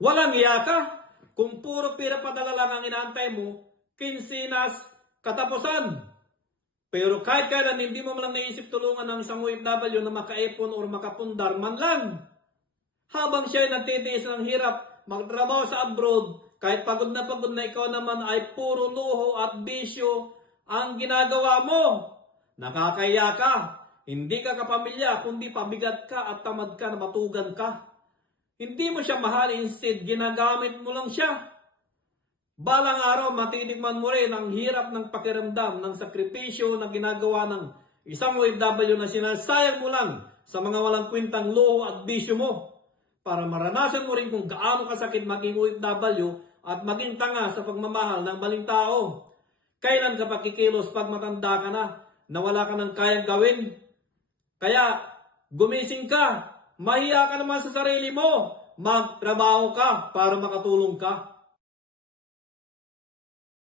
Walang iya ka. Kung puro pira padala lang ang inaantay mo, kinsinas, katapusan. Pero kahit kailan hindi mo man lang naisip tulungan ng isang OFW na makaipon or makapundar man lang. Habang siya ay nagtitiis ng hirap, magtrabaho sa abroad, kahit pagod na ikaw naman ay puro luho at bisyo ang ginagawa mo. Nakakaya ka. Hindi ka kapamilya, kundi pabigat ka at tamad ka na matugan ka. Hindi mo siya mahal, instead ginagamit mo lang siya. Balang araw, matitikman mo rin ang hirap ng pakiramdam ng sakripisyo na ginagawa ng isang OFW na sinasayang mo lang sa mga walang kwentang luho at bisyo mo. Para maranasan mo rin kung gaano kasakit maging OFW at maging tanga sa pagmamahal ng maling tao. Kailan ka pa kikilos pag matanda ka na wala ka ng kayang gawin? Kaya gumising ka, mahiya ka naman sa sarili mo, magtrabaho ka para makatulong ka.